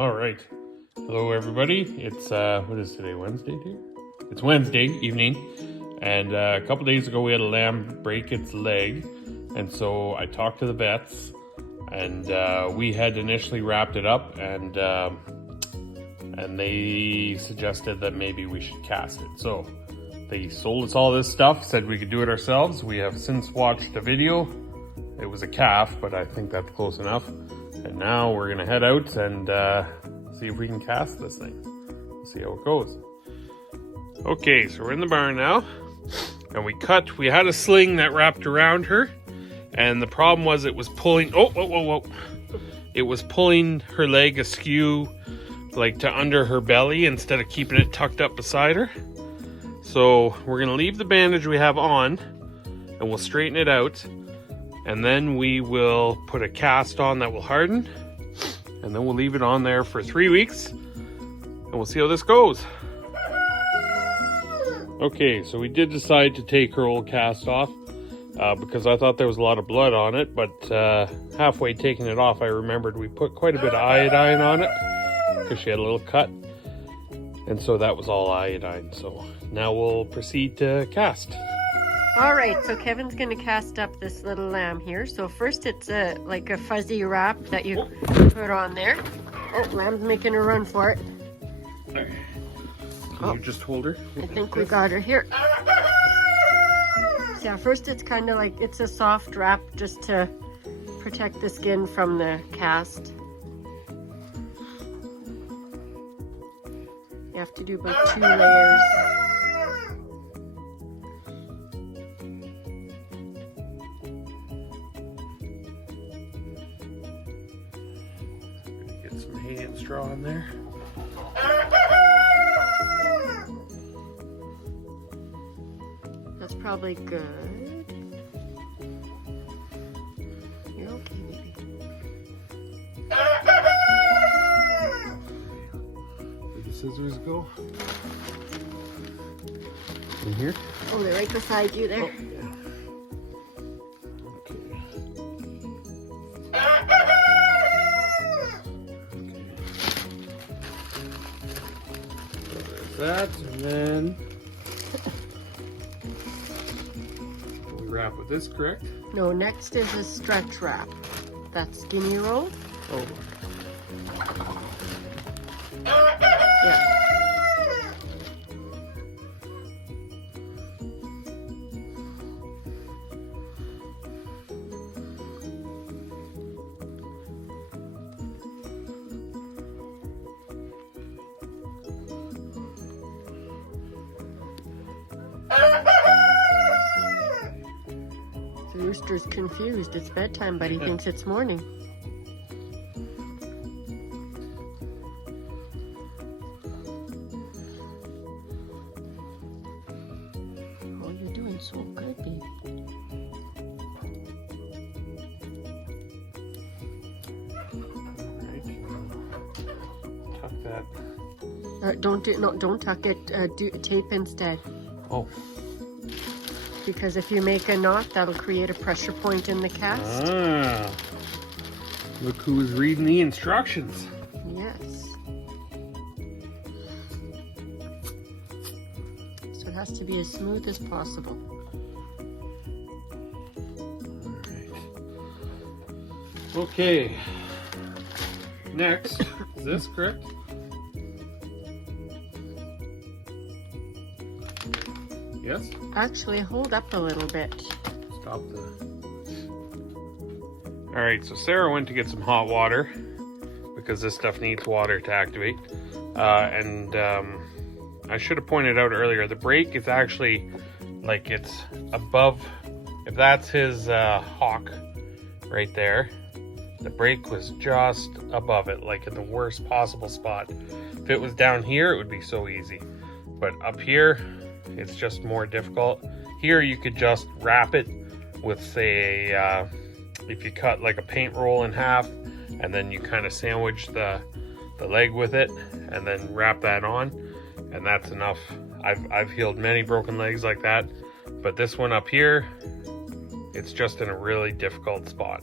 All right. Hello, everybody. It's what is today? Wednesday, dear? It's Wednesday evening, and a couple days ago we had a lamb break its leg, and so I talked to the vets, and we had initially wrapped it up, and they suggested that maybe we should cast it. So they sold us all this stuff, said we could do it ourselves. We have since watched a video. It was a calf, but I think that's close enough. And now we're gonna head out and see if we can cast this thing. See how it goes. Okay, so we're in the barn now, and we had a sling that wrapped around her, and the problem was it was pulling. It was pulling her leg askew, like to under her belly instead of keeping it tucked up beside her. So we're gonna leave the bandage we have on, and we'll straighten it out. And then we will put a cast on that will harden, and then we'll leave it on there for 3 weeks, and we'll see how this goes. Okay, so we did decide to take her old cast off because I thought there was a lot of blood on it, but halfway taking it off, I remembered we put quite a bit of iodine on it because she had a little cut, and so that was all iodine. So now we'll proceed to cast. All right, so Kevin's gonna cast up this little lamb here. So first it's like a fuzzy wrap that you put on there. Oh, lamb's making a run for it. Can you just hold her? I think we got her here. So yeah, first it's kind of like, it's a soft wrap just to protect the skin from the cast. You have to do about 2 layers. Hay and straw in there. That's probably good. You're okay, baby. Where the scissors go? In here? Oh, they're right beside you there. Oh, yeah. That, and then we wrap with this, correct? No, next is a stretch wrap. That's skinny roll. Oh. Yeah. The rooster's confused. It's bedtime, but he thinks it's morning. Oh, you're doing so good, baby. Alright. Tuck that. Don't tuck it. Do tape instead. Oh. Because if you make a knot, that'll create a pressure point in the cast. Ah. Look who was reading the instructions. Yes. So it has to be as smooth as possible. Okay. Next, is this correct? Yes? Actually, hold up a little bit. Stop the... Alright, so Sarah went to get some hot water because this stuff needs water to activate. I should have pointed out earlier, the brake is actually like it's above, if that's his hock right there, the brake was just above it, like in the worst possible spot. If it was down here, it would be so easy. But up here, it's just more difficult. Here you could just wrap it with, say, if you cut like a paint roll in half, and then you kind of sandwich the leg with it, and then wrap that on, and that's enough. I've healed many broken legs like that, but this one up here, it's just in a really difficult spot.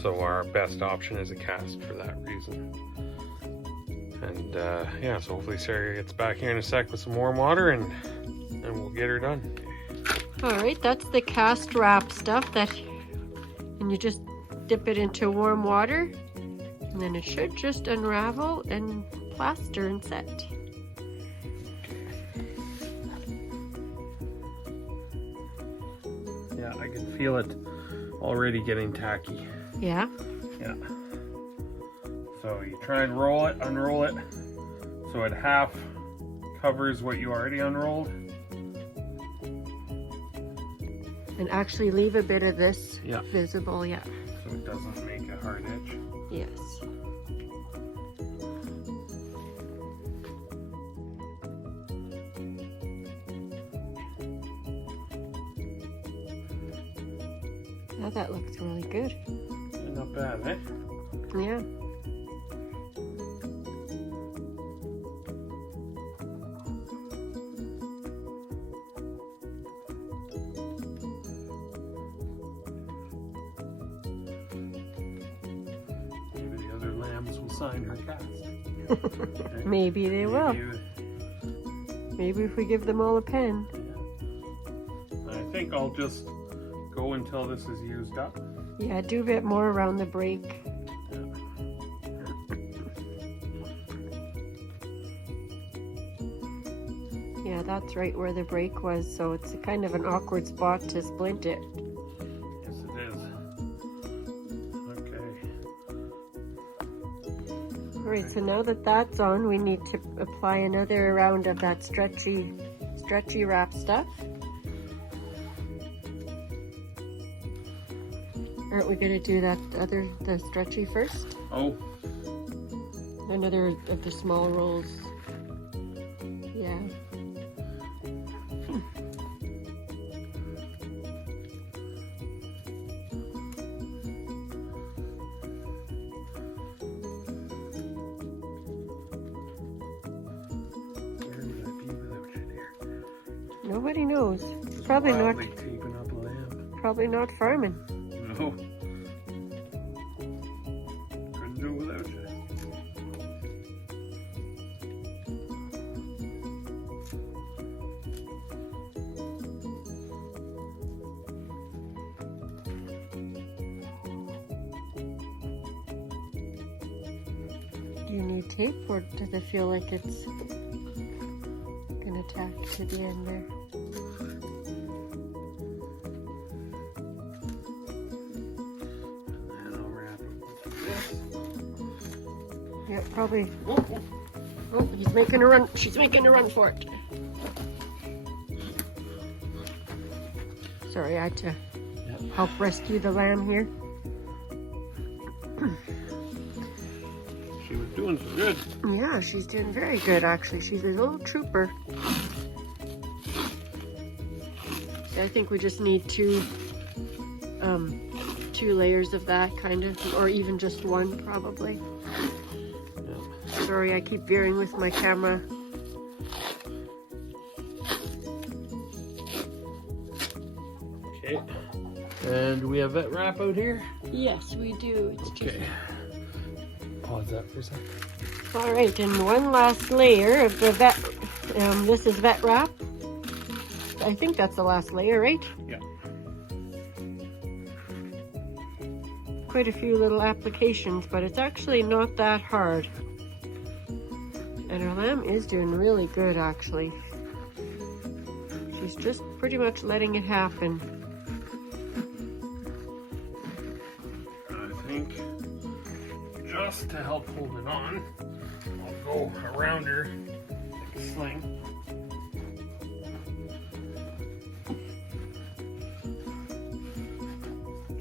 So our best option is a cast for that reason. And yeah, so hopefully Sarah gets back here in a sec with some warm water and we'll get her done. All right, that's the cast wrap stuff and you just dip it into warm water and then it should just unravel and plaster and set. Yeah, I can feel it already getting tacky. Yeah. Yeah. So you try and roll it, unroll it, so it half covers what you already unrolled. And actually leave a bit of this Yeah. visible, yeah. So it doesn't make a hard edge. Yes. Now that looks really good. Not bad, eh? Yeah. Maybe the other lambs will sign her cast. Okay? Maybe they will. Maybe if we give them all a pen. I think I'll just go until this is used up. Yeah, do a bit more around the break. Yeah, that's right where the break was, so it's a kind of an awkward spot to splint it. Yes, it is. Okay. Alright, so now that that's on, we need to apply another round of that stretchy wrap stuff. Aren't we gonna do the stretchy first? Oh. Another of the small rolls. Yeah. Where would I be without you, dear? Nobody knows. Probably not. Wildly taping up a lamb. Probably not farming. No. Couldn't do it without you. Do you need tape, or does it feel like it's gonna tack to the end there? And I'll wrap it with this. Yeah, probably. Oh, he's making a run. She's making a run for it. Sorry, I had to help rescue the lamb here. She was doing so good. Yeah, she's doing very good, actually. She's a little trooper. So I think we just need two layers of that, kind of, or even just one, probably. Yeah. Sorry, I keep veering with my camera. Okay. And we have vet wrap out here? Yes, we do. It's Okay. Pause that for a second. just... All right, and one last layer of the vet. This is vet wrap. I think that's the last layer, right? Yeah. Quite a few little applications, but it's actually not that hard. And our lamb is doing really good, actually. She's just pretty much letting it happen. I think just to help hold it on, I'll go around her like a sling.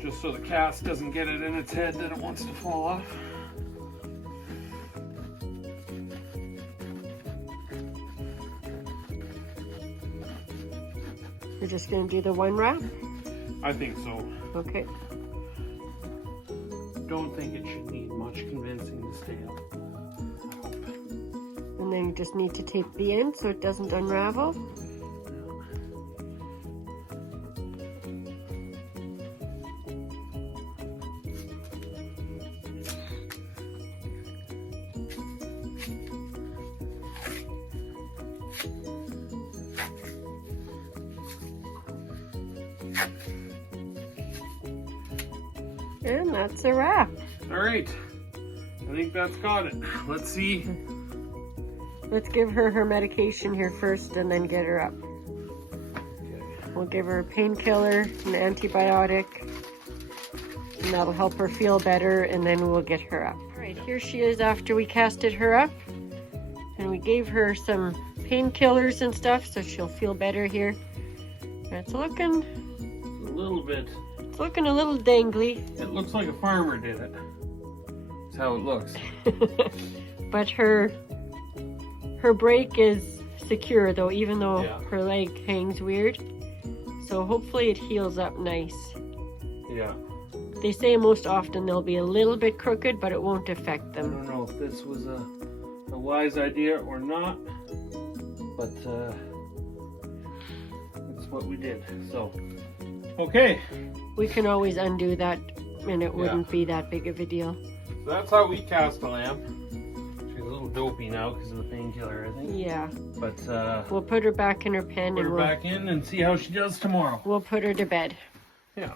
Just so the cast doesn't get it in its head that it wants to fall off. You're just gonna do the one wrap? I think so. Okay. Don't think it should need much convincing to stay up. I hope. And then you just need to tape the end so it doesn't unravel. And that's a wrap. All right. I think that's got it. Let's see. Let's give her her medication here first and then get her up. We'll give her a painkiller, an antibiotic, and that'll help her feel better, and then we'll get her up. All right, here she is after we casted her up. And we gave her some painkillers and stuff, so she'll feel better here. It's looking A little bit. It's looking a little dangly. It looks like a farmer did it. That's how it looks. But her break is secure though, even though her leg hangs weird. So hopefully it heals up nice. Yeah. They say most often they'll be a little bit crooked, but it won't affect I them. don't know if this was a wise idea or not, but it's what we did. So, okay. We can always undo that and it wouldn't be that big of a deal. So that's how we cast a lamb. She's a little dopey now because of the painkiller, I think. Yeah. But we'll put her back in her pen put and her back in and see how she does tomorrow. we'll put her to bed. Yeah.